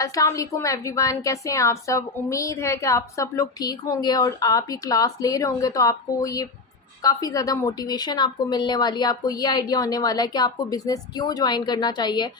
अस्सलाम वालेकुम एवरीवन, कैसे हैं आप सब। उम्मीद है कि आप सब लोग ठीक होंगे और आप ये क्लास ले रहे होंगे तो आपको ये काफ़ी ज़्यादा मोटिवेशन आपको मिलने वाली है। आपको ये आइडिया होने वाला है कि आपको बिज़नेस क्यों ज्वाइन करना चाहिए,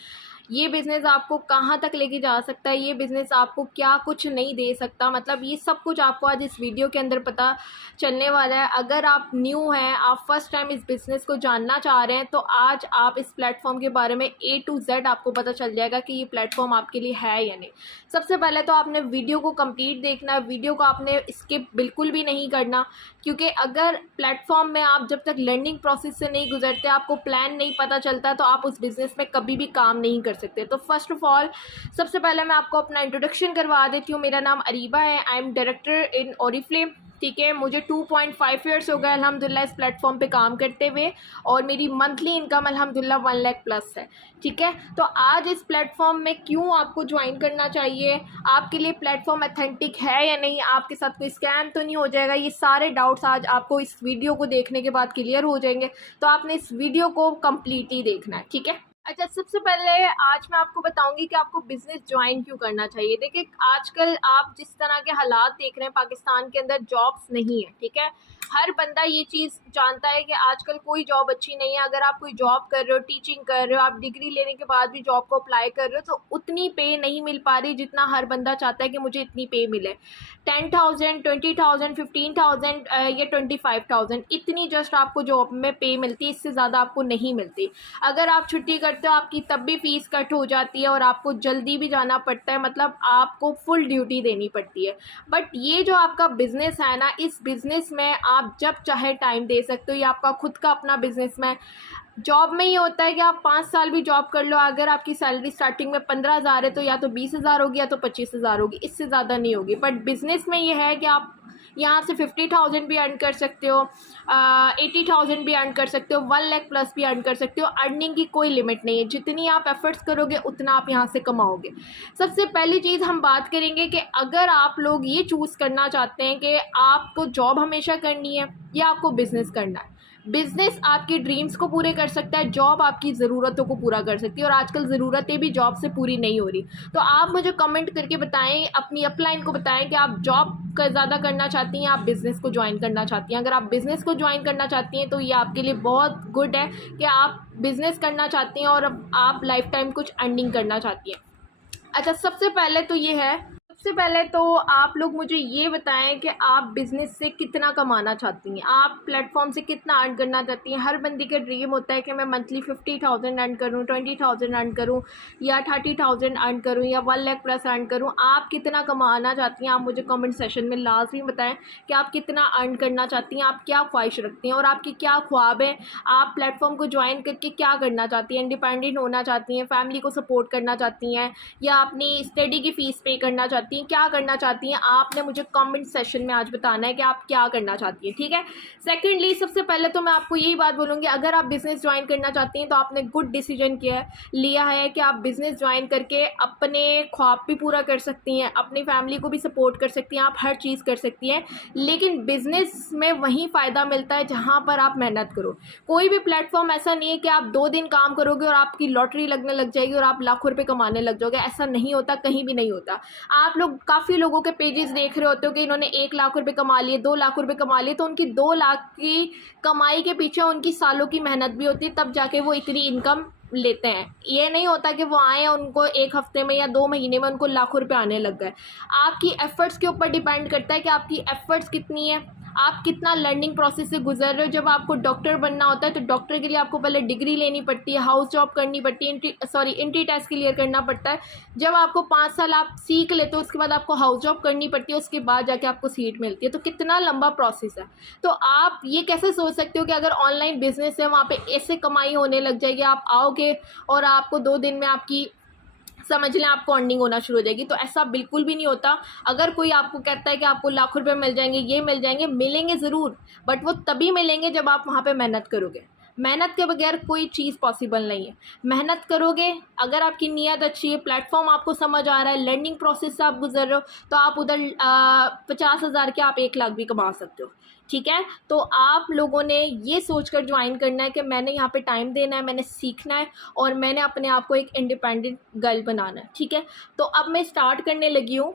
ये बिज़नेस आपको कहाँ तक लेके जा सकता है, ये बिज़नेस आपको क्या कुछ नहीं दे सकता। मतलब ये सब कुछ आपको आज इस वीडियो के अंदर पता चलने वाला है। अगर आप न्यू हैं, आप फर्स्ट टाइम इस बिज़नेस को जानना चाह रहे हैं, तो आज आप इस प्लेटफॉर्म के बारे में A to Z आपको पता चल जाएगा कि ये प्लेटफॉर्म आपके लिए है या नहीं। सबसे पहले तो आपने वीडियो को कंप्लीट देखना है, वीडियो को आपने स्किप बिल्कुल भी नहीं करना, क्योंकि अगर प्लेटफॉर्म में आप जब तक लर्निंग प्रोसेस से नहीं गुजरते, आपको प्लान नहीं पता चलता, तो आप उस बिज़नेस में कभी भी काम नहीं कर सकते। तो फर्स्ट ऑफ़ ऑल सबसे पहले मैं आपको अपना इंट्रोडक्शन करवा देती हूँ। मेरा नाम अरीबा है, I am director in Oriflame. ठीक है, मुझे 2.5 ईयर्स हो गए अल्हम्दुलिल्लाह इस प्लेटफॉर्म पे काम करते हुए, और मेरी मंथली इनकम अल्हम्दुलिल्लाह 1 लाख प्लस है। ठीक है, तो आज इस प्लेटफॉर्म में क्यों आपको ज्वाइन करना चाहिए, आपके लिए प्लेटफॉर्म अथेंटिक है या नहीं, आपके साथ कोई स्कैम तो नहीं हो जाएगा, ये सारे डाउट्स आज आपको इस वीडियो को देखने के बाद क्लियर हो जाएंगे। तो आपने इस वीडियो को कम्प्लीटली देखना है। ठीक है, अच्छा, सबसे पहले आज मैं आपको बताऊंगी कि आपको बिज़नेस ज्वाइन क्यों करना चाहिए। देखिए, आजकल आप जिस तरह के हालात देख रहे हैं, पाकिस्तान के अंदर जॉब्स नहीं है। ठीक है, हर बंदा ये चीज़ जानता है कि आजकल कोई जॉब अच्छी नहीं है। अगर आप कोई जॉब कर रहे हो, टीचिंग कर रहे हो, आप डिग्री लेने के बाद भी जॉब को अप्लाई कर रहे हो, तो उतनी पे नहीं मिल पा रही जितना हर बंदा चाहता है कि मुझे इतनी पे मिले। 10,000, 20,000, 15,000 या 25,000 इतनी जस्ट आपको जॉब में पे मिलती है, इससे ज़्यादा आपको नहीं मिलती। अगर आप छुट्टी करते हो, आपकी तब भी फ़ीस कट हो जाती है और आपको जल्दी भी जाना पड़ता है, मतलब आपको फुल ड्यूटी देनी पड़ती है। बट ये जो आपका बिज़नेस है ना, इस बिज़नेस में आप जब चाहे टाइम दे सकते हो। ये आपका खुद का अपना बिज़नेस में, जॉब में ये होता है कि आप 5 साल भी जॉब कर लो, अगर आपकी सैलरी स्टार्टिंग में 15,000 है तो या तो 20,000 होगी या तो 25,000 होगी, इससे ज़्यादा नहीं होगी। बट बिज़नेस में ये है कि आप यहाँ से 50,000 भी अर्न कर सकते हो, 80,000 भी अर्न कर सकते हो, 1 लाख प्लस भी अर्न कर सकते हो। अर्निंग की कोई लिमिट नहीं है, जितनी आप एफर्ट्स करोगे उतना आप यहाँ से कमाओगे। सबसे पहली चीज़ हम बात करेंगे कि अगर आप लोग ये चूज़ करना चाहते हैं कि आपको जॉब हमेशा करनी है या आपको बिज़नेस करना है। बिज़नेस आपकी ड्रीम्स को पूरे कर सकता है, जॉब आपकी ज़रूरतों को पूरा कर सकती है, और आजकल ज़रूरतें भी जॉब से पूरी नहीं हो रही। तो आप मुझे कमेंट करके बताएं, अपनी अपलाइन को बताएं कि आप जॉब का ज़्यादा करना चाहती हैं, आप बिज़नेस को ज्वाइन करना चाहती हैं। अगर आप बिज़नेस को ज्वाइन करना चाहती हैं तो ये आपके लिए बहुत गुड है कि आप बिज़नेस करना चाहती हैं और आप लाइफ टाइम कुछ अर्निंग करना चाहती हैं। अच्छा, सबसे पहले तो ये है, सबसे पहले तो आप लोग मुझे ये बताएं कि आप बिज़नेस से कितना कमाना चाहती हैं, आप प्लेटफॉर्म से कितना अर्न करना चाहती हैं। हर बंदी का ड्रीम होता है कि मैं मंथली 50,000 अर्न करूं, 20,000 अर्न करूं, या 30,000 अर्न करूं, या 1 लाख प्लस अर्न करूं। आप कितना कमाना चाहती हैं, आप मुझे कमेंट सेशन में लाजमी बताएं कि आप कितना अर्न करना चाहती हैं, आप क्या ख्वाहिश रखती हैं और आपकी क्या ख्वाब है। आप प्लेटफॉर्म को ज्वाइन करके क्या करना चाहती हैं, इंडिपेंडेंट होना चाहती हैं, फैमिली को सपोर्ट करना चाहती हैं, या अपनी स्टडी की फ़ीस पे करना चाहती हैं, क्या करना चाहती हैं। आपने मुझे कमेंट सेशन में आज बताना है कि आप क्या करना चाहती हैं। ठीक है, सेकेंडली सबसे पहले तो मैं आपको यही बात बोलूँगी, अगर आप बिज़नेस ज्वाइन करना चाहती हैं तो आपने गुड डिसीजन लिया है कि आप बिज़नेस ज्वाइन करके अपने ख्वाब भी पूरा कर सकती हैं, अपनी फैमिली को भी सपोर्ट कर सकती हैं, आप हर चीज़ कर सकती हैं। लेकिन बिज़नेस में वहीं फ़ायदा मिलता है जहाँ पर आप मेहनत करो। कोई भी प्लेटफॉर्म ऐसा नहीं है कि आप 2 दिन काम करोगे और आपकी लॉटरी लगने लग जाएगी और आप लाखों रुपए कमाने लग जाओगे। ऐसा नहीं होता, कहीं भी नहीं होता। आप लोग काफ़ी लोगों के पेजेस देख रहे होते हो कि इन्होंने 1 लाख रुपए कमा लिए, 2 लाख रुपए कमा लिए, तो उनकी 2 लाख की कमाई के पीछे उनकी सालों की मेहनत भी होती है, तब जाके वो इतनी इनकम लेते हैं। ये नहीं होता कि वो आए उनको 1 हफ्ते में या 2 महीने में उनको लाखों रुपए आने लग गए। आपकी एफ़र्ट्स के ऊपर डिपेंड करता है कि आपकी एफ़र्ट्स कितनी है, आप कितना लर्निंग प्रोसेस से गुजर रहे हो। जब आपको डॉक्टर बनना होता है तो डॉक्टर के लिए आपको पहले डिग्री लेनी पड़ती है, हाउस जॉब करनी पड़ती है, एंट्री टेस्ट क्लियर करना पड़ता है। जब आपको 5 साल आप सीख लेते हो, उसके बाद आपको हाउस जॉब करनी पड़ती है, उसके बाद जाके आपको सीट मिलती है। तो कितना लंबा प्रोसेस है। तो आप ये कैसे सोच सकते हो कि अगर ऑनलाइन बिजनेस है वहाँ पे ऐसे कमाई होने लग जाएगी, आप आओगे और आपको 2 दिन में आपकी समझ लें आपको अर्निंग होना शुरू हो जाएगी। तो ऐसा बिल्कुल भी नहीं होता। अगर कोई आपको कहता है कि आपको लाखों रुपए मिल जाएंगे, ये मिल जाएंगे, मिलेंगे ज़रूर, बट वो तभी मिलेंगे जब आप वहाँ पे मेहनत करोगे। मेहनत के बगैर कोई चीज़ पॉसिबल नहीं है। मेहनत करोगे, अगर आपकी नीयत अच्छी है, प्लेटफॉर्म आपको समझ आ रहा है, लर्निंग प्रोसेस से आप गुजर रहे हो, तो आप उधर 50,000 के आप 1 लाख भी कमा सकते हो। ठीक है, तो आप लोगों ने ये सोचकर ज्वाइन करना है कि मैंने यहाँ पे टाइम देना है, मैंने सीखना है और मैंने अपने आप को एक इंडिपेंडेंट गर्ल बनाना है। ठीक है, तो अब मैं स्टार्ट करने लगी हूँ।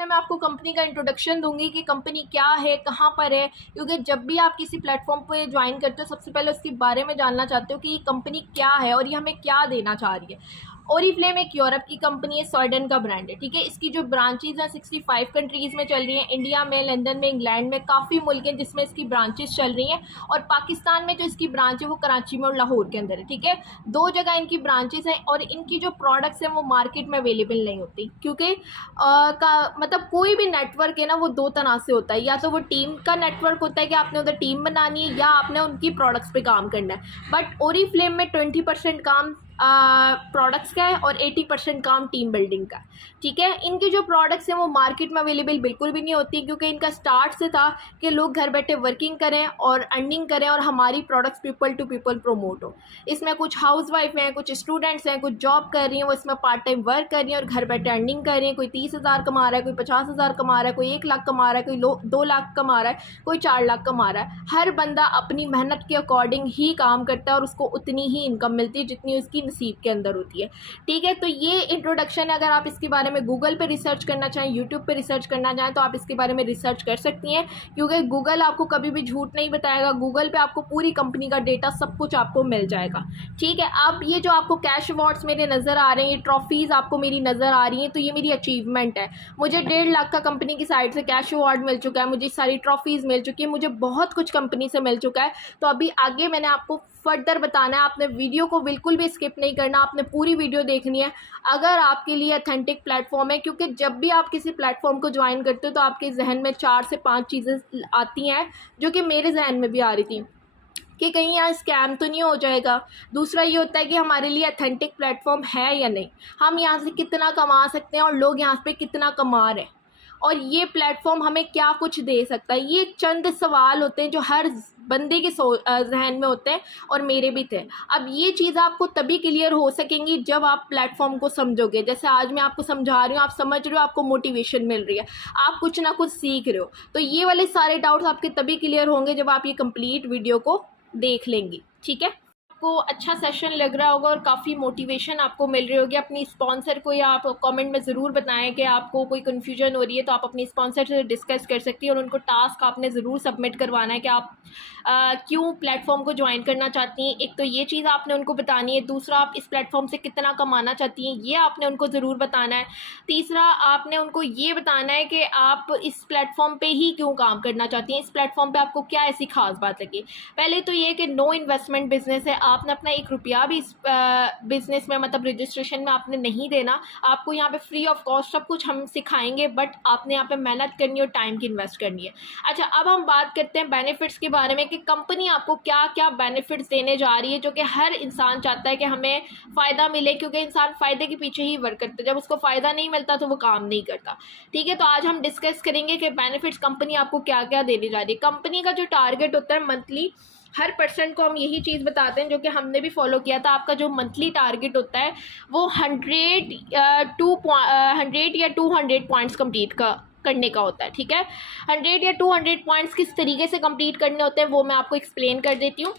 मैं आपको कंपनी का इंट्रोडक्शन दूंगी कि कंपनी क्या है, कहाँ पर है, क्योंकि जब भी आप किसी प्लेटफॉर्म पे ज्वाइन करते हो सबसे पहले उसके बारे में जानना चाहते हो कि ये कंपनी क्या है और ये हमें क्या देना चाह रही है। ओरिफ्लेम एक यूरोप की कंपनी है, स्वीडन का ब्रांड है। ठीक है, इसकी जो ब्रांचेज हैं 65 कंट्रीज़ में चल रही हैं, इंडिया में, लंदन में, इंग्लैंड में, काफ़ी मुल्क हैं जिसमें इसकी ब्रांचेस चल रही हैं। और पाकिस्तान में जो इसकी ब्रांच है वो कराची में और लाहौर के अंदर है। ठीक है, 2 जगह इनकी ब्रांचेस हैं और इनकी जो प्रोडक्ट्स हैं वो मार्केट में अवेलेबल नहीं होती, क्योंकि मतलब कोई भी नेटवर्क है ना वो 2 तरह से होता है। या तो वो टीम का नेटवर्क होता है कि आपने उधर टीम बनानी है या आपने उनकी प्रोडक्ट्स पे काम करना है। बट ओरिफ्लेम में 20% काम प्रोडक्ट्स का है और 80% काम टीम बिल्डिंग का। ठीक है, इनकी जो प्रोडक्ट्स हैं वो मार्केट में अवेलेबल बिल्कुल भी नहीं होती, क्योंकि इनका स्टार्ट से था कि लोग घर बैठे वर्किंग करें और अर्निंग करें और हमारी products people to people promote हो। इसमें कुछ हाउसवाइफ हैं, कुछ स्टूडेंट्स हैं, कुछ जॉब कर रही हैं, वो इसमें पार्ट टाइम वर्क कर रही हैं और घर बैठे अर्निंग कर रही हैं। कोई 30,000 कमा रहा है, कोई 50,000 कमा रहा है, कोई 1 लाख कमा रहा है, कोई 2 लाख कमा रहा है, कोई 4 लाख कमा रहा है। हर बंदा अपनी मेहनत के अकॉर्डिंग ही काम करता है और उसको उतनी ही इनकम मिलती है जितनी उसकी नसीब के अंदर होती है। ठीक है, तो ये इंट्रोडक्शन है। अगर आप इसके बारे में गूगल पे रिसर्च करना चाहें, यूट्यूब पे रिसर्च करना चाहें, तो आप इसके बारे में रिसर्च कर सकती हैं, क्योंकि गूगल आपको कभी भी झूठ नहीं बताएगा। गूगल पे आपको पूरी कंपनी का डेटा सब कुछ आपको मिल जाएगा। ठीक है, अब ये जो आपको कैश अवार्ड्स मेरे नज़र आ रहे हैं, ये ट्रॉफीज़ आपको मेरी नज़र आ रही हैं, तो ये मेरी अचीवमेंट है। मुझे 1.5 लाख का कंपनी की साइड से कैश अवार्ड मिल चुका है, मुझे सारी ट्रॉफीज़ मिल चुकी है, मुझे बहुत कुछ कंपनी से मिल चुका है। तो अभी आगे मैंने आपको फर्दर बताना है, आपने वीडियो को बिल्कुल भी स्किप नहीं करना, आपने पूरी वीडियो देखनी है अगर आपके लिए अथेंटिक प्लेटफॉर्म है। क्योंकि जब भी आप किसी प्लेटफॉर्म को ज्वाइन करते हो तो आपके जहन में 4 से 5 चीज़ें आती हैं, जो कि मेरे जहन में भी आ रही थी कि कहीं यहाँ स्कैम तो नहीं हो जाएगा। दूसरा ये होता है कि हमारे लिए अथेंटिक प्लेटफॉर्म है या नहीं, हम यहाँ से कितना कमा सकते हैं और लोग यहाँ पे कितना कमा रहे हैं, और ये प्लेटफॉर्म हमें क्या कुछ दे सकता है। ये चंद सवाल होते हैं जो हर बंदे के जहन में होते हैं और मेरे भी थे। अब ये चीज़ आपको तभी क्लियर हो सकेंगी जब आप प्लेटफॉर्म को समझोगे। जैसे आज मैं आपको समझा रही हूँ, आप समझ रहे हो, आपको मोटिवेशन मिल रही है, आप कुछ ना कुछ सीख रहे हो, तो ये वाले सारे डाउट्स आपके तभी क्लियर होंगे जब आप ये कंप्लीट वीडियो को देख लेंगी। ठीक है, आपको अच्छा सेशन लग रहा होगा और काफ़ी मोटिवेशन आपको मिल रही होगी। अपनी स्पॉन्सर को या आप कमेंट में ज़रूर बताएं कि आपको कोई कन्फ्यूजन हो रही है, तो आप अपनी स्पॉन्सर से डिस्कस कर सकती हैं और उनको टास्क आपने ज़रूर सबमिट करवाना है कि आप क्यों प्लेटफॉर्म को ज्वाइन करना चाहती हैं। एक तो ये चीज़ आपने उनको बतानी है, दूसरा आप इस प्लेटफॉर्म से कितना कमाना चाहती हैं ये आपने उनको ज़रूर बताना है, तीसरा आपने उनको ये बताना है कि आप इस प्लेटफॉर्म पे ही क्यों काम करना चाहती हैं, इस प्लेटफॉर्म पे आपको क्या ऐसी खास बात लगी। पहले तो ये कि नो इन्वेस्टमेंट बिजनेस है, आपने अपना 1 रुपया भी इस बिज़नेस में मतलब रजिस्ट्रेशन में आपने नहीं देना। आपको यहाँ पे फ्री ऑफ कॉस्ट सब कुछ हम सिखाएंगे, बट आपने यहाँ पे मेहनत करनी और टाइम की इन्वेस्ट करनी है। अच्छा, अब हम बात करते हैं बेनिफिट्स के बारे में कि कंपनी आपको क्या क्या बेनिफिट्स देने जा रही है, जो कि हर इंसान चाहता है कि हमें फ़ायदा मिले, क्योंकि इंसान फ़ायदे के पीछे ही वर्क करता है। जब उसको फ़ायदा नहीं मिलता तो वो काम नहीं करता। ठीक है, तो आज हम डिस्कस करेंगे कि बेनिफिट्स कंपनी आपको क्या क्या देने जा रही है। कंपनी का जो टारगेट होता है मंथली, हर पर्सन को हम यही चीज़ बताते हैं जो कि हमने भी फॉलो किया था। आपका जो मंथली टारगेट होता है वो 100 या 200 पॉइंट्स कंप्लीट करने का होता है। ठीक है, 100 या 200 पॉइंट्स किस तरीके से कंप्लीट करने होते हैं वो मैं आपको एक्सप्लेन कर देती हूँ।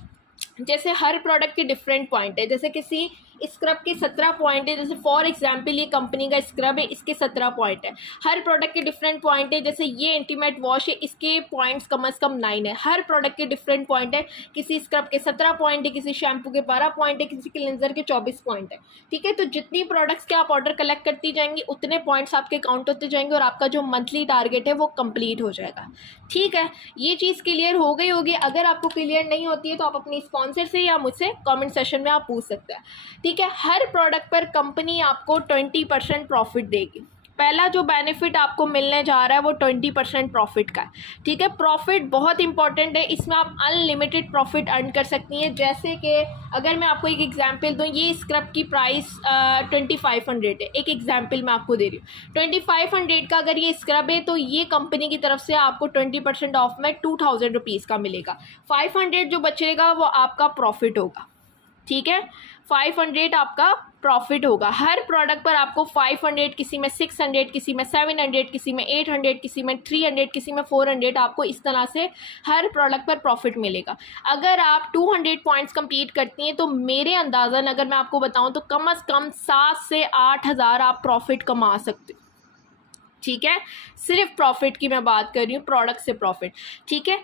जैसे हर प्रोडक्ट के डिफरेंट पॉइंट है, जैसे किसी स्क्रब के 17 पॉइंट है, जैसे फॉर एग्जांपल ये कंपनी का स्क्रब है, इसके 17 पॉइंट है। हर प्रोडक्ट के डिफरेंट पॉइंट है, जैसे ये इंटीमेट वॉश है, इसके पॉइंट्स कम से कम 9 है। हर प्रोडक्ट के डिफरेंट पॉइंट है, किसी स्क्रब के 17 पॉइंट है, किसी शैम्पू के 12 पॉइंट है, किसी क्लिनजर के 24 पॉइंट है। ठीक है, तो जितनी प्रोडक्ट्स के आप ऑर्डर कलेक्ट करती जाएंगी उतने पॉइंट्स आपके काउंट होते जाएंगे और आपका जो मंथली टारगेट है वो कंप्लीट हो जाएगा। ठीक है, ये चीज़ क्लियर हो गई होगी। अगर आपको क्लियर नहीं होती है तो आप अपनी स्पॉन्सर से या मुझसे कमेंट सेशन में आप पूछ सकते हैं। ठीक है, हर प्रोडक्ट पर कंपनी आपको 20% प्रॉफिट देगी। पहला जो बेनिफिट आपको मिलने जा रहा है वो 20% प्रॉफिट का है, ठीक है। प्रॉफिट बहुत इंपॉर्टेंट है, इसमें आप अनलिमिटेड प्रॉफिट अर्न कर सकती हैं। जैसे कि अगर मैं आपको एक एग्जांपल दूं, ये स्क्रब की प्राइस 2500 है, एक एग्जांपल मैं आपको दे रही हूँ। 2500 का अगर ये स्क्रब है तो ये कंपनी की तरफ से आपको 20% ऑफ में 2000 रुपीज़ का मिलेगा। 500 जो बचेगा वो आपका प्रॉफिट होगा, ठीक है। 500 आपका प्रॉफिट होगा हर प्रोडक्ट पर। आपको 500, किसी में 600, किसी में 700, किसी में 800, किसी में 300, किसी में 400, आपको इस तरह से हर प्रोडक्ट पर प्रॉफिट मिलेगा। अगर आप 200 पॉइंट्स कंप्लीट करती हैं तो मेरे अंदाज़न अगर मैं आपको बताऊं तो कम से कम 7 से 8 हज़ार आप प्रॉफिट कमा सकते हो, ठीक है। सिर्फ प्रॉफिट की मैं बात कर रही हूँ, प्रोडक्ट से प्रॉफिट, ठीक है।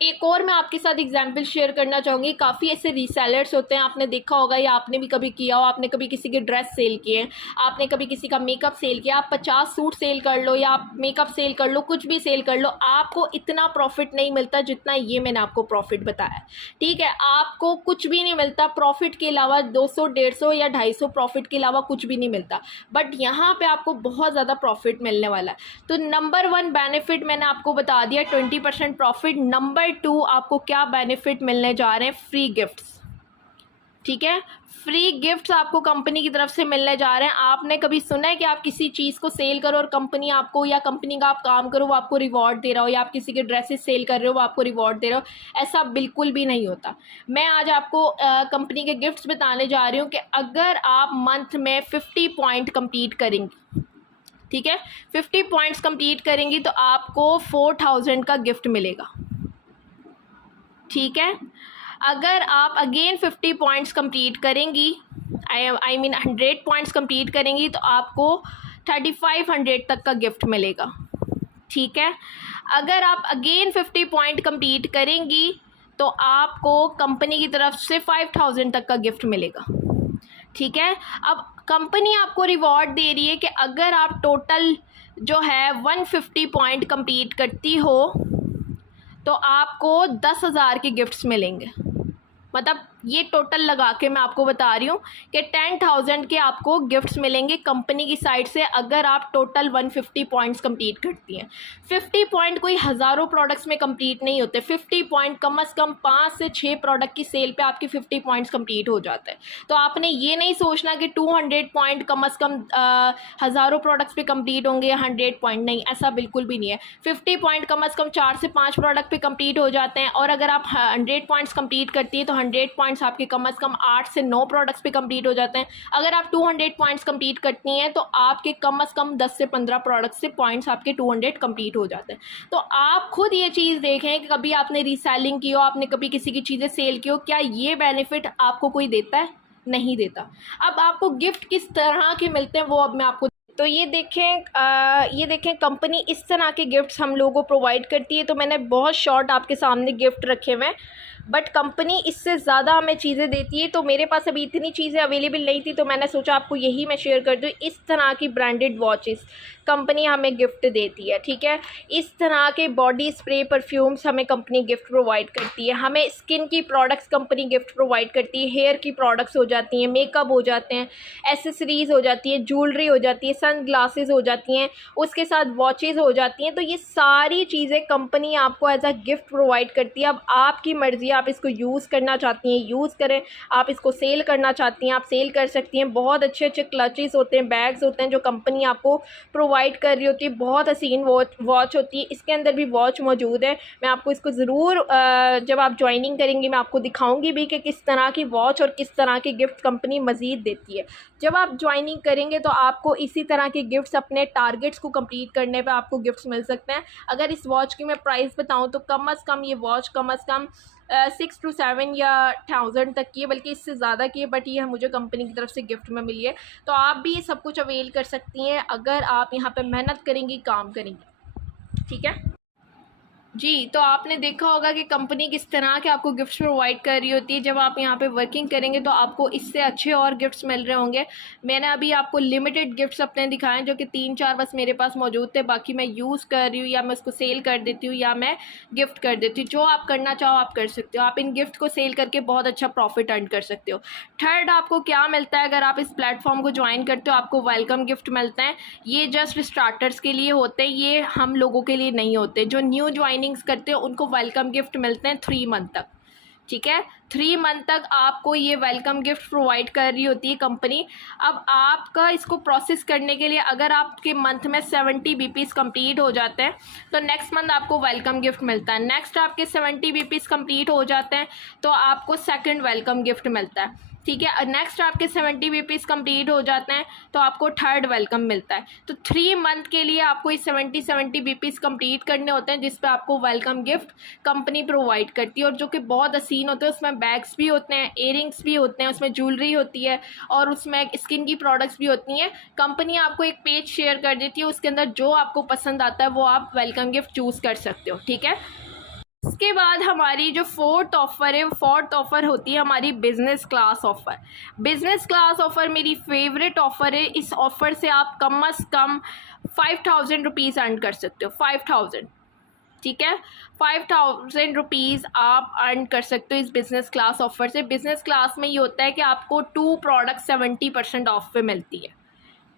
एक और मैं आपके साथ एग्जांपल शेयर करना चाहूँगी। काफ़ी ऐसे रीसेलर्स होते हैं, आपने देखा होगा या आपने भी कभी किया हो, आपने कभी किसी के ड्रेस सेल किए हैं, आपने कभी किसी का मेकअप सेल किया। आप 50 सूट सेल कर लो या आप मेकअप सेल कर लो, कुछ भी सेल कर लो, आपको इतना प्रॉफिट नहीं मिलता जितना ये मैंने आपको प्रॉफिट बताया, ठीक है। आपको कुछ भी नहीं मिलता प्रॉफिट के अलावा, 200, 150 या 250 प्रॉफिट के अलावा कुछ भी नहीं मिलता, बट यहाँ पर आपको बहुत ज़्यादा प्रॉफिट मिलने वाला है। तो नंबर 1 बेनिफिट मैंने आपको बता दिया, 20% प्रॉफिट। नंबर 2 आपको क्या बेनिफिट मिलने जा रहे हैं, फ्री गिफ्ट्स, ठीक है। फ्री गिफ्ट्स आपको कंपनी की तरफ से मिलने जा रहे हैं। आपने कभी सुना है कि आप किसी चीज़ को सेल करो और कंपनी आपको, या कंपनी का आप काम करो वो आपको रिवॉर्ड दे रहा हो, या आप किसी के ड्रेसेस सेल कर रहे हो वो आपको रिवॉर्ड दे रहे हो? ऐसा बिल्कुल भी नहीं होता। मैं आज आपको कंपनी के गिफ्ट्स बताने जा रही हूँ कि अगर आप मंथ में 50 पॉइंट कंप्लीट करेंगे, ठीक है, 50 पॉइंट्स कंप्लीट करेंगी तो आपको 4000 का गिफ्ट मिलेगा, ठीक है। अगर आप अगेन 50 पॉइंट्स कंप्लीट करेंगी, आई मीन 100 पॉइंट्स कंप्लीट करेंगी तो आपको 3500 तक का गिफ्ट मिलेगा, ठीक है। अगर आप अगेन 50 पॉइंट कंप्लीट करेंगी तो आपको कंपनी की तरफ से 5000 तक का गिफ्ट मिलेगा, ठीक है। अब कंपनी आपको रिवॉर्ड दे रही है कि अगर आप टोटल जो है 150 पॉइंट कंप्लीट करती हो तो आपको 10,000 के गिफ्ट्स मिलेंगे। मतलब ये टोटल लगा के मैं आपको बता रही हूँ कि 10,000 के आपको गिफ्ट्स मिलेंगे कंपनी की साइड से अगर आप टोटल 150 पॉइंट्स कंप्लीट करती हैं। 50 पॉइंट कोई हज़ारों प्रोडक्ट्स में कंप्लीट नहीं होते। 50 पॉइंट कम से कम 5 से 6 प्रोडक्ट की सेल पे आपकी 50 पॉइंट्स कंप्लीट हो जाते हैं। तो आपने ये नहीं सोचना कि 200 पॉइंट कम से कम हज़ारों प्रोडक्ट्स पे कंप्लीट होंगे, 100 पॉइंट नहीं, ऐसा बिल्कुल भी नहीं है। 50 पॉइंट कम से कम 4 से 5 प्रोडक्ट पे कंप्लीट हो जाते हैं, और अगर आप 100 पॉइंट्स कंप्लीट करती हैं तो 100 पॉइंट्स आपके कम से कम 8 से 9 प्रोडक्ट्स पे कंप्लीट हो जाते हैं। अगर आप 200 पॉइंट्स कंप्लीट करती हैं तो आपके कम से कम 10 से 15 प्रोडक्ट्स से पॉइंट्स आपके 200 कंप्लीट हो जाते हैं। तो आप खुद ये चीज़ देखें कि कभी आपने रीसेलिंग की हो, आपने कभी किसी की चीज़ें सेल की हो, क्या ये बेनिफिट आपको कोई देता है? नहीं देता। अब आपको गिफ्ट किस तरह के मिलते हैं वो अब मैं आपको, तो ये देखें कंपनी इस तरह के गिफ्ट्स हम लोगों को प्रोवाइड करती है। तो मैंने बहुत शॉर्ट आपके सामने गिफ्ट रखे हुए हैं, बट कंपनी इससे ज़्यादा हमें चीज़ें देती है। तो मेरे पास अभी इतनी चीज़ें अवेलेबल नहीं थी तो मैंने सोचा आपको यही मैं शेयर कर दूँ। इस तरह की ब्रांडेड वॉचेस कंपनी हमें गिफ्ट देती है, ठीक है। इस तरह के बॉडी स्प्रे परफ्यूम्स हमें कंपनी गिफ्ट प्रोवाइड करती है। हमें स्किन की प्रोडक्ट्स कंपनी गिफ्ट प्रोवाइड करती है। हेयर की प्रोडक्ट्स हो जाती हैं, मेकअप हो जाते हैं, एसेसरीज़ हो जाती है, ज्वेलरी हो जाती है, सन ग्लासेस हो जाती हैं, उसके साथ वॉचेज़ हो जाती हैं। तो ये सारी चीज़ें कंपनी आपको एज अ गिफ्ट प्रोवाइड करती है। अब आपकी मर्ज़ी, आप इसको यूज़ करना चाहती हैं यूज़ करें, आप इसको सेल करना चाहती हैं आप सेल कर सकती हैं। बहुत अच्छे अच्छे क्लचेस होते हैं, बैग्स होते हैं जो कंपनी आपको प्रोवाइड कर रही होती है। बहुत हसीन वॉच होती है, इसके अंदर भी वॉच मौजूद है। मैं आपको इसको ज़रूर जब आप ज्वाइनिंग करेंगी मैं आपको दिखाऊंगी भी कि किस तरह की वॉच और किस तरह के गिफ्ट कंपनी मज़ीद देती है। जब आप ज्वाइनिंग करेंगे तो आपको इसी तरह के गिफ्ट्स, अपने टारगेट्स को कंप्लीट करने पे आपको गिफ्ट्स मिल सकते हैं। अगर इस वॉच की मैं प्राइस बताऊं तो कम से कम ये वॉच कम से कम 6 to 7 या 1000 तक की है, बल्कि इससे ज़्यादा की है, बट ये मुझे कंपनी की तरफ से गिफ्ट में मिली है। तो आप भी ये सब कुछ अवेल कर सकती हैं अगर आप यहाँ पे मेहनत करेंगी, काम करेंगी, ठीक है। जी, तो आपने देखा होगा कि कंपनी किस तरह के आपको गिफ्ट्स प्रोवाइड कर रही होती है। जब आप यहाँ पे वर्किंग करेंगे तो आपको इससे अच्छे और गिफ्ट्स मिल रहे होंगे। मैंने अभी आपको लिमिटेड गिफ्ट्स अपने दिखाए जो कि 3-4 बस मेरे पास मौजूद थे, बाकी मैं यूज़ कर रही हूँ या मैं उसको सेल कर देती हूँ या मैं गिफ्ट कर देती हूँ। जो आप करना चाहो आप कर सकते हो। आप इन गिफ्ट को सेल करके बहुत अच्छा प्रॉफिट अर्न कर सकते हो। थर्ड, आपको क्या मिलता है अगर आप इस प्लेटफॉर्म को ज्वाइन करते हो, आपको वेलकम गिफ्ट मिलते हैं। ये जस्ट स्टार्टर्स के लिए होते हैं, ये हम लोगों के लिए नहीं होते। जो न्यू ज्वाइनिंग्स करते हैं उनको वेलकम गिफ्ट मिलते हैं 3 मंथ तक, ठीक है। 3 मंथ तक आपको ये वेलकम गिफ्ट प्रोवाइड कर रही होती है कंपनी। अब आपका इसको प्रोसेस करने के लिए अगर आपके मंथ में 70 बीपीस कंप्लीट हो जाते हैं तो नेक्स्ट मंथ आपको वेलकम गिफ्ट मिलता है। नेक्स्ट आपके 70 बीपीस कंप्लीट हो जाते हैं तो आपको सेकंड वेलकम गिफ्ट मिलता है, ठीक है। नेक्स्ट आपके 70 बीपीस कंप्लीट हो जाते हैं तो आपको थर्ड वेलकम मिलता है। तो 3 मंथ के लिए आपको ये 70 बीपीस कंप्लीट करने होते हैं जिस पे आपको वेलकम गिफ्ट कंपनी प्रोवाइड करती है, और जो कि बहुत हसीन होते हैं। उसमें बैग्स भी होते हैं, इयरिंग्स भी होते हैं, उसमें ज्वेलरी होती है और उसमें स्किन की प्रोडक्ट्स भी होती हैं। कंपनी आपको एक पेज शेयर कर देती है, उसके अंदर जो आपको पसंद आता है वो आप वेलकम गिफ्ट चूज़ कर सकते हो, ठीक है। इसके बाद हमारी जो फोर्थ ऑफ़र होती है हमारी business class offer. Business class offer मेरी फेवरेट ऑफ़र है। इस ऑफ़र से आप कम से कम 5000 रुपीज़ अर्न कर सकते हो। 5000, ठीक है। 5000 रुपीज़ आप अर्न कर सकते हो इस बिज़नेस क्लास ऑफ़र से। बिज़नेस क्लास में ये होता है कि आपको 2 प्रोडक्ट 70% ऑफ पे मिलती है,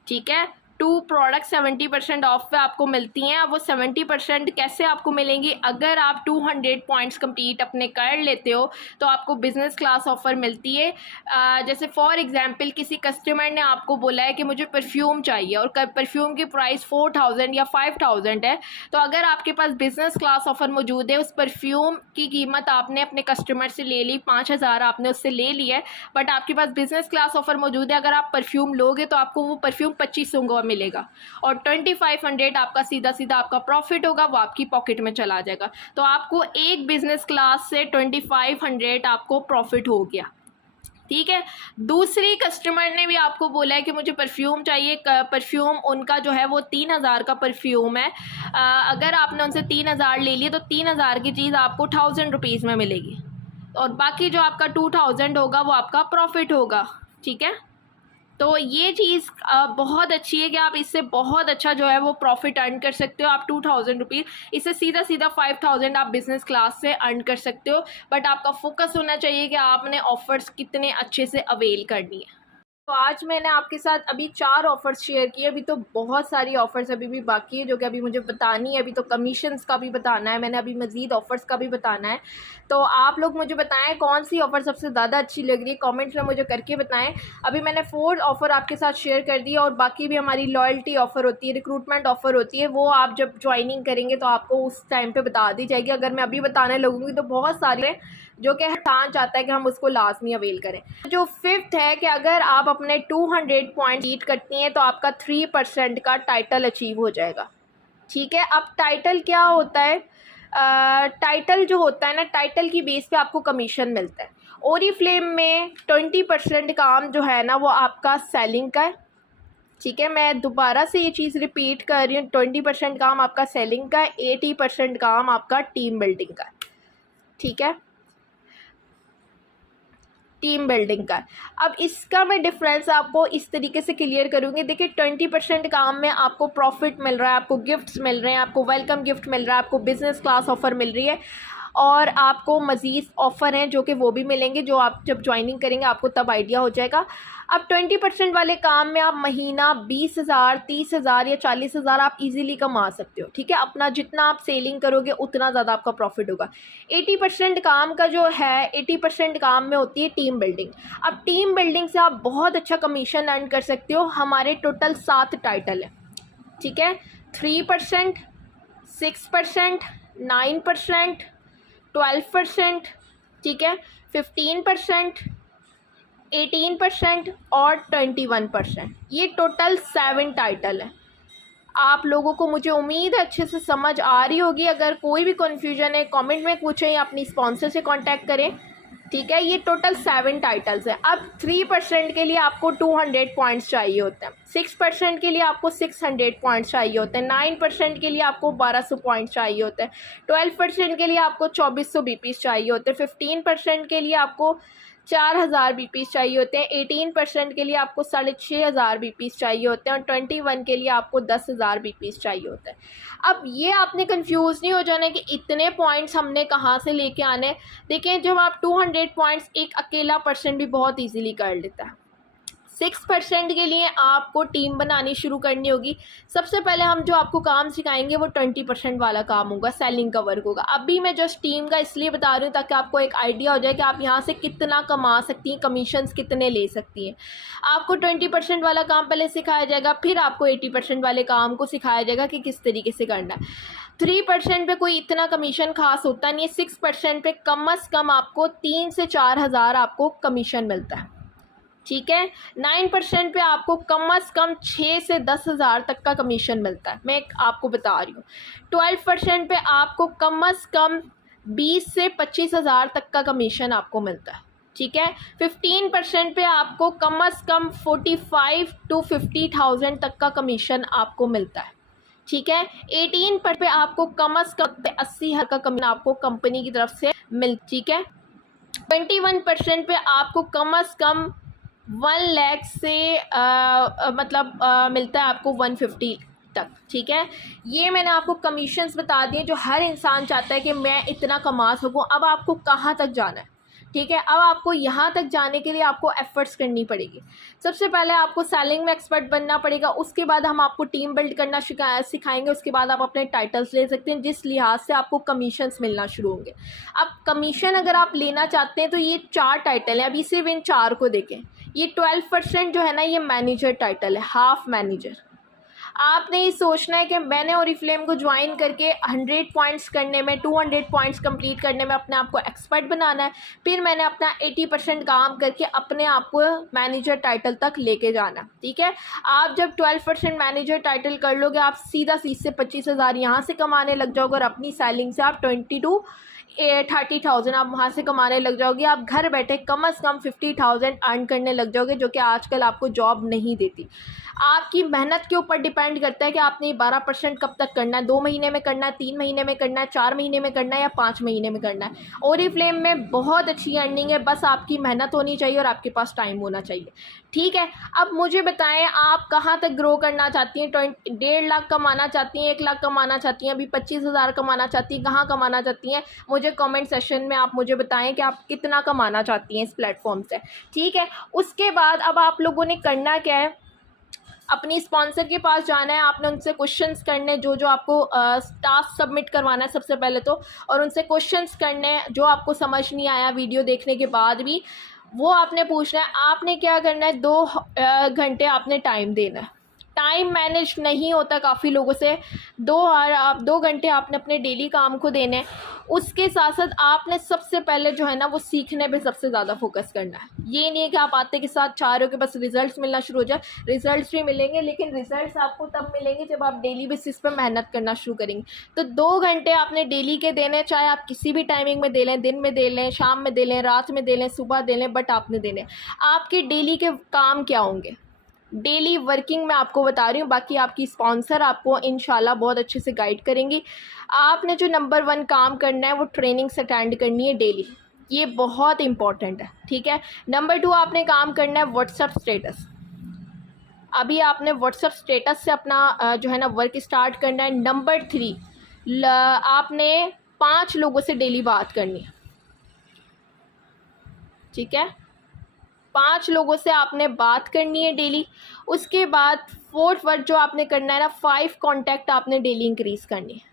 ठीक है। 2 प्रोडक्ट 70% ऑफ पे आपको मिलती हैं। अब वो 70% कैसे आपको मिलेंगी, अगर आप 200 पॉइंट्स कंप्लीट अपने कर लेते हो तो आपको बिज़नेस क्लास ऑफ़र मिलती है। जैसे फॉर एग्जांपल किसी कस्टमर ने आपको बोला है कि मुझे परफ्यूम चाहिए और परफ्यूम की प्राइस 4000 या 5000 है, तो अगर आपके पास बिज़नेस क्लास ऑफ़र मौजूद है, उस परफ्यूम की कीमत आपने अपने कस्टमर से ले ली, 5000 आपने उससे ले ली है, बट आपके पास बिज़नेस क्लास ऑफ़र मौजूद है। अगर आप परफ्यूम लोगे तो आपको वो परफ्यूम 2500 का मिलेगा और 2500 आपका सीधा सीधा आपका प्रॉफिट होगा, वो आपकी पॉकेट में चला जाएगा। तो आपको एक बिजनेस क्लास से 2500 आपको प्रॉफिट हो गया, ठीक है। दूसरी कस्टमर ने भी आपको बोला है कि मुझे परफ्यूम चाहिए। परफ्यूम उनका जो है वो 3000 का परफ्यूम है। अगर आपने उनसे 3000 ले लिए तो 3000 की चीज़ आपको 1000 रुपीज़ में मिलेगी और बाकी जो आपका 2000 होगा वो आपका प्रॉफिट होगा, ठीक है। तो ये चीज़ बहुत अच्छी है कि आप इससे बहुत अच्छा जो है वो प्रॉफिट अर्न कर सकते हो। आप 2000 रुपीज़ इससे सीधा सीधा 5000 आप बिज़नेस क्लास से अर्न कर सकते हो। बट आपका फोकस होना चाहिए कि आपने ऑफ़र्स कितने अच्छे से अवेल करनी है। तो आज मैंने आपके साथ अभी 4 ऑफ़र्स शेयर किए। अभी तो बहुत सारी ऑफ़र्स अभी भी बाकी है जो कि अभी मुझे बतानी है। अभी तो कमीशंस का भी बताना है, मैंने अभी मज़ीद ऑफ़र्स का भी बताना है। तो आप लोग मुझे बताएं कौन सी ऑफ़र सबसे ज़्यादा अच्छी लग रही है, कमेंट्स में मुझे करके बताएं। अभी मैंने 4 ऑफ़र आपके साथ शेयर कर दी और बाकी भी हमारी लॉयल्टी ऑफ़र होती है, रिक्रूटमेंट ऑफ़र होती है, वो आप जब ज्वाइनिंग करेंगे तो आपको उस टाइम पर बता दी जाएगी। अगर मैं अभी बताने लगूँगी तो बहुत सारे जो कि हटान चाहता है कि हम उसको लाजमी अवेल करें। जो 5th है कि अगर आप अपने 200 पॉइंट हीट करती हैं तो आपका 3% का टाइटल अचीव हो जाएगा, ठीक है। अब टाइटल क्या होता है, टाइटल जो होता है ना, टाइटल की बेस पे आपको कमीशन मिलता है। ओरीफ्लेम में 20% काम जो है ना वो आपका सेलिंग का है, ठीक है। मैं दोबारा से ये चीज़ रिपीट कर रही हूँ, 20% काम आपका सेलिंग का है, 80% काम आपका टीम बिल्डिंग का है, ठीक है, टीम बिल्डिंग का। अब इसका मैं डिफरेंस आपको इस तरीके से क्लियर करूँगी। देखिए 20% काम में आपको प्रॉफिट मिल रहा है, आपको गिफ्ट्स मिल रहे हैं, आपको वेलकम गिफ्ट मिल रहा है, आपको बिज़नेस क्लास ऑफ़र मिल रही है और आपको मज़ीद ऑफ़र हैं जो कि वो भी मिलेंगे, जो आप जब ज्वाइनिंग करेंगे आपको तब आइडिया हो जाएगा। अब 20% वाले काम में आप महीना 20,000, 30,000 या 40,000 आप इजीली कमा सकते हो, ठीक है। अपना जितना आप सेलिंग करोगे उतना ज़्यादा आपका प्रॉफिट होगा। 80% काम का जो है, 80% काम में होती है टीम बिल्डिंग। अब टीम बिल्डिंग से आप बहुत अच्छा कमीशन अर्न कर सकते हो। हमारे टोटल 7 टाइटल है, ठीक है। 3%, 6%, 9%, 12%, ठीक है, 15%, 18% और 21%। ये टोटल 7 टाइटल है। आप लोगों को मुझे उम्मीद है अच्छे से समझ आ रही होगी। अगर कोई भी कन्फ्यूजन है कमेंट में पूछें या अपनी स्पॉन्सर से कांटेक्ट करें। ठीक है, ये टोटल 7 टाइटल्स हैं। अब 3% के लिए आपको 200 पॉइंट्स चाहिए होते हैं, 6% के लिए आपको 600 पॉइंट्स चाहिए होते हैं, 9% के लिए आपको 1200 पॉइंट्स चाहिए होते हैं, 12% के लिए आपको 2400 बीपीस चाहिए होते हैं, 15% के लिए आपको 4000 बीपीस चाहिए होते हैं, 18% के लिए आपको 6500 बीपीस चाहिए होते हैं और 21 के लिए आपको 10,000 बीपीस चाहिए होते हैं। अब ये आपने कंफ्यूज नहीं हो जाना कि इतने पॉइंट्स हमने कहाँ से लेके आने। देखिए, जब आप 200 पॉइंट्स एक अकेला पर्सन भी बहुत इजीली कर लेता है। 6% के लिए आपको टीम बनानी शुरू करनी होगी। सबसे पहले हम जो आपको काम सिखाएंगे वो 20% वाला काम होगा, सेलिंग का वर्क होगा। अभी मैं जस्ट टीम का इसलिए बता रही हूँ ताकि आपको एक आइडिया हो जाए कि आप यहाँ से कितना कमा सकती हैं, कमीशंस कितने ले सकती हैं। आपको 20% वाला काम पहले सिखाया जाएगा, फिर आपको 80% वाले काम को सिखाया जाएगा कि किस तरीके से करना है। 3% पे कोई इतना कमीशन खास होता नहीं है। 6% पे कम से कम आपको 3 से 4 हज़ार आपको कमीशन मिलता है, ठीक है। 9% पे आपको कम से कम 6 से 10 हज़ार तक का कमीशन मिलता है, मैं आपको बता रही हूँ। 12% पे आपको कम से कम 20 से 25 हज़ार तक का कमीशन आपको मिलता है, ठीक है। 15% पे आपको कम से कम 45 to 50,000 तक का कमीशन आपको मिलता है, ठीक है। 18% पे आपको कम से कम 80,000 का कमीशन आपको कंपनी की तरफ से ठीक है। 21% पे आपको कम से कम 1 लाख से मिलता है आपको 150 तक, ठीक है। ये मैंने आपको कमीशंस बता दिए जो हर इंसान चाहता है कि मैं इतना कमा सकूं। अब आपको कहाँ तक जाना है, ठीक है। अब आपको यहाँ तक जाने के लिए आपको एफ़र्ट्स करनी पड़ेगी। सबसे पहले आपको सेलिंग में एक्सपर्ट बनना पड़ेगा, उसके बाद हम आपको टीम बिल्ड करना सिखाएंगे, उसके बाद आप अपने टाइटल्स ले सकते हैं जिस लिहाज से आपको कमीशंस मिलना शुरू होंगे। अब कमीशन अगर आप लेना चाहते हैं तो ये 4 टाइटल हैं, अभी सिर्फ इन 4 को देखें। ये 12% जो है ना, ये मैनेजर टाइटल है, हाफ मैनेजर। आपने ये सोचना है कि मैंने ओरिफ्लेम को ज्वाइन करके 100 पॉइंट्स करने में, 200 पॉइंट्स कंप्लीट करने में अपने आप को एक्सपर्ट बनाना है, फिर मैंने अपना 80% काम करके अपने आप को मैनेजर टाइटल तक लेके जाना, ठीक है। आप जब 12% मैनेजर टाइटल कर लोगे, आप सीधा 30 से 25 हज़ार यहाँ से कमाने लग जाओगे और अपनी सेलिंग से आप 20 to 30,000 आप वहाँ से कमाने लग जाओगे। आप घर बैठे कम से कम 50,000 अर्न करने लग जाओगे, जो कि आजकल आपको जॉब नहीं देती। आपकी मेहनत के ऊपर डिपेंड करता है कि आपने 12% कब तक करना है, 2 महीने में करना है, 3 महीने में करना है, 4 महीने में करना है या 5 महीने में करना है। ओरिफ्लेम में बहुत अच्छी अर्निंग है, बस आपकी मेहनत होनी चाहिए और आपके पास टाइम होना चाहिए, ठीक है। अब मुझे बताएं, आप कहाँ तक ग्रो करना चाहती हैं? 1.5 लाख कमाना चाहती हैं, 1 लाख कमाना चाहती हैं, अभी 25,000 कमाना चाहती हैं, कहाँ कमाना चाहती हैं? मुझे कमेंट सेशन में आप मुझे बताएं कि आप कितना कमाना चाहती हैं इस प्लेटफॉर्म से, ठीक है। उसके बाद अब आप लोगों ने करना क्या है, अपनी स्पॉन्सर के पास जाना है, आपने उनसे क्वेश्चंस करने, जो आपको टास्क सबमिट करवाना है सबसे पहले तो, और उनसे क्वेश्चंस करने जो आपको समझ नहीं आया वीडियो देखने के बाद भी, वो आपने पूछना है। आपने क्या करना है, 2 घंटे आपने टाइम देना है। टाइम मैनेज नहीं होता काफ़ी लोगों से। 2 घंटे आपने अपने डेली काम को देने हैं। उसके साथ साथ आपने सबसे पहले जो है ना, वो सीखने पे सबसे ज़्यादा फोकस करना है। ये नहीं है कि आप आते के साथ चाह रहे हो कि बस रिजल्ट्स मिलना शुरू हो जाए। रिजल्ट्स भी मिलेंगे, लेकिन रिजल्ट्स आपको तब मिलेंगे जब आप डेली बेसिस पे मेहनत करना शुरू करेंगे। तो 2 घंटे आपने डेली के देने, चाहे आप किसी भी टाइमिंग में दे लें, दिन में दे लें, शाम में दे लें, रात में दे लें, सुबह दे लें, बट आपने देने। आपके डेली के काम क्या होंगे, डेली वर्किंग मैं आपको बता रही हूँ, बाकी आपकी स्पॉन्सर आपको इंशाल्लाह बहुत अच्छे से गाइड करेंगी। आपने जो नंबर 1 काम करना है वो ट्रेनिंग्स अटेंड करनी है डेली, ये बहुत इंपॉर्टेंट है, ठीक है। नंबर 2 आपने काम करना है व्हाट्सएप स्टेटस। अभी आपने व्हाट्सएप स्टेटस से अपना जो है ना वर्क स्टार्ट करना है। नंबर 3 आपने 5 लोगों से डेली बात करनी है, ठीक है। 5 लोगों से आपने बात करनी है डेली। उसके बाद 4th वर्क जो आपने करना है ना, 5 कॉन्टैक्ट आपने डेली इंक्रीज़ करनी है,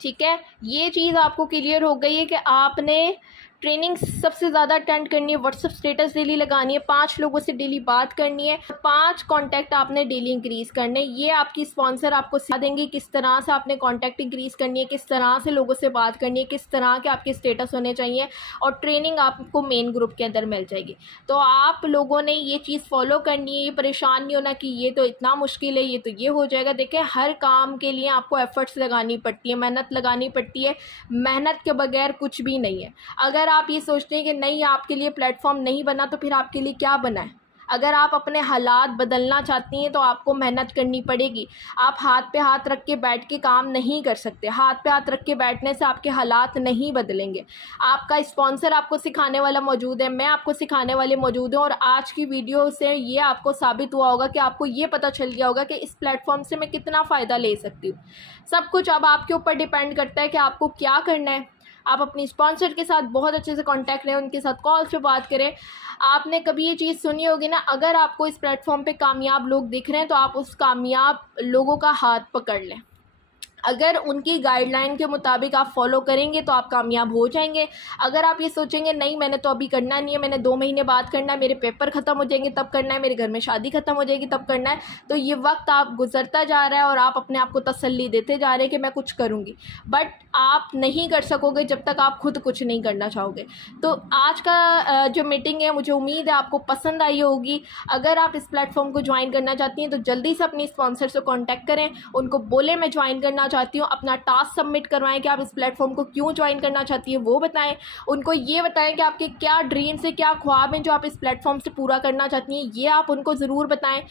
ठीक है। ये चीज़ आपको क्लियर हो गई है कि आपने ट्रेनिंग सबसे ज़्यादा अटेंड करनी है, व्हाट्सअप स्टेटस डेली लगानी है, 5 लोगों से डेली बात करनी है, 5 कॉन्टैक्ट आपने डेली इंक्रीज़ करने। ये आपकी स्पॉन्सर आपको सिखा देंगे किस तरह से आपने कॉन्टैक्ट इंक्रीज़ करनी है, किस तरह से लोगों से बात करनी है, किस तरह के आपके स्टेटस होने चाहिए, और ट्रेनिंग आपको मेन ग्रुप के अंदर मिल जाएगी। तो आप लोगों ने ये चीज़ फॉलो करनी है, ये परेशान नहीं होना कि ये तो इतना मुश्किल है, ये तो ये हो जाएगा। देखें, हर काम के लिए आपको एफ़र्ट्स लगानी पड़ती है, मेहनत लगानी पड़ती है, मेहनत के बगैर कुछ भी नहीं है। अगर आप ये सोचते हैं कि नहीं, आपके लिए प्लेटफॉर्म नहीं बना, तो फिर आपके लिए क्या बना है? अगर आप अपने हालात बदलना चाहती हैं तो आपको मेहनत करनी पड़ेगी। आप हाथ पे हाथ रख के बैठ के काम नहीं कर सकते। हाथ पे हाथ रख के बैठने से आपके हालात नहीं बदलेंगे। आपका स्पॉन्सर आपको सिखाने वाला मौजूद है, मैं आपको सिखाने वाले मौजूद हूँ, और आज की वीडियो से ये आपको साबित हुआ होगा कि आपको ये पता चल गया होगा कि इस प्लेटफॉर्म से मैं कितना फ़ायदा ले सकती हूँ। सब कुछ अब आपके ऊपर डिपेंड करता है कि आपको क्या करना है। आप अपनी स्पॉन्सर के साथ बहुत अच्छे से कांटेक्ट रहें, उनके साथ कॉल्स पे बात करें। आपने कभी ये चीज़ सुनी होगी ना, अगर आपको इस प्लेटफॉर्म पे कामयाब लोग दिख रहे हैं तो आप उस कामयाब लोगों का हाथ पकड़ लें। अगर उनकी गाइडलाइन के मुताबिक आप फॉलो करेंगे तो आप कामयाब हो जाएंगे। अगर आप ये सोचेंगे नहीं, मैंने तो अभी करना नहीं है, मैंने 2 महीने बाद करना है, मेरे पेपर ख़त्म हो जाएंगे तब करना है, मेरे घर में शादी ख़त्म हो जाएगी तब करना है, तो ये वक्त आप गुजरता जा रहा है और आप अपने आप को तसल्ली देते जा रहे हैं कि मैं कुछ करूँगी, बट आप नहीं कर सकोगे जब तक आप खुद कुछ नहीं करना चाहोगे। तो आज का जो मीटिंग है, मुझे उम्मीद है आपको पसंद आई होगी। अगर आप इस प्लेटफॉर्म को ज्वाइन करना चाहती हैं तो जल्दी से अपनी स्पॉन्सर से कॉन्टैक्ट करें, उनको बोले मैं ज्वाइन करना चाहती हूँ, अपना टास्क सबमिट करवाएं कि आप इस प्लेटफॉर्म को क्यों ज्वाइन करना चाहती हैं वो बताएं। उनको ये बताएं कि आपके क्या ड्रीम्स है, क्या ख्वाब हैं जो आप इस प्लेटफॉर्म से पूरा करना चाहती हैं, ये आप उनको ज़रूर बताएं।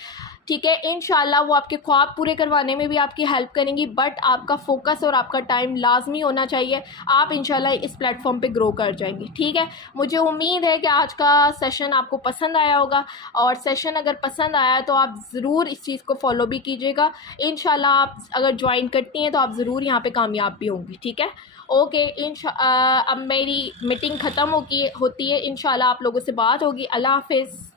ठीक है, इंशाल्लाह वो आपके ख्वाब पूरे करवाने में भी आपकी हेल्प करेंगी, बट आपका फोकस और आपका टाइम लाजमी होना चाहिए। आप इंशाल्लाह इस प्लेटफॉर्म पे ग्रो कर जाएंगी। ठीक है, मुझे उम्मीद है कि आज का सेशन आपको पसंद आया होगा, और सेशन अगर पसंद आया तो आप ज़रूर इस चीज़ को फॉलो भी कीजिएगा। इंशाल्लाह आप अगर ज्वाइन करती हैं तो आप ज़रूर यहाँ पे कामयाब भी होंगी। ठीक है, ओके। अब मेरी मीटिंग ख़त्म होती है, इंशाल्लाह आप लोगों से बात होगी। अल्लाह हाफिज़।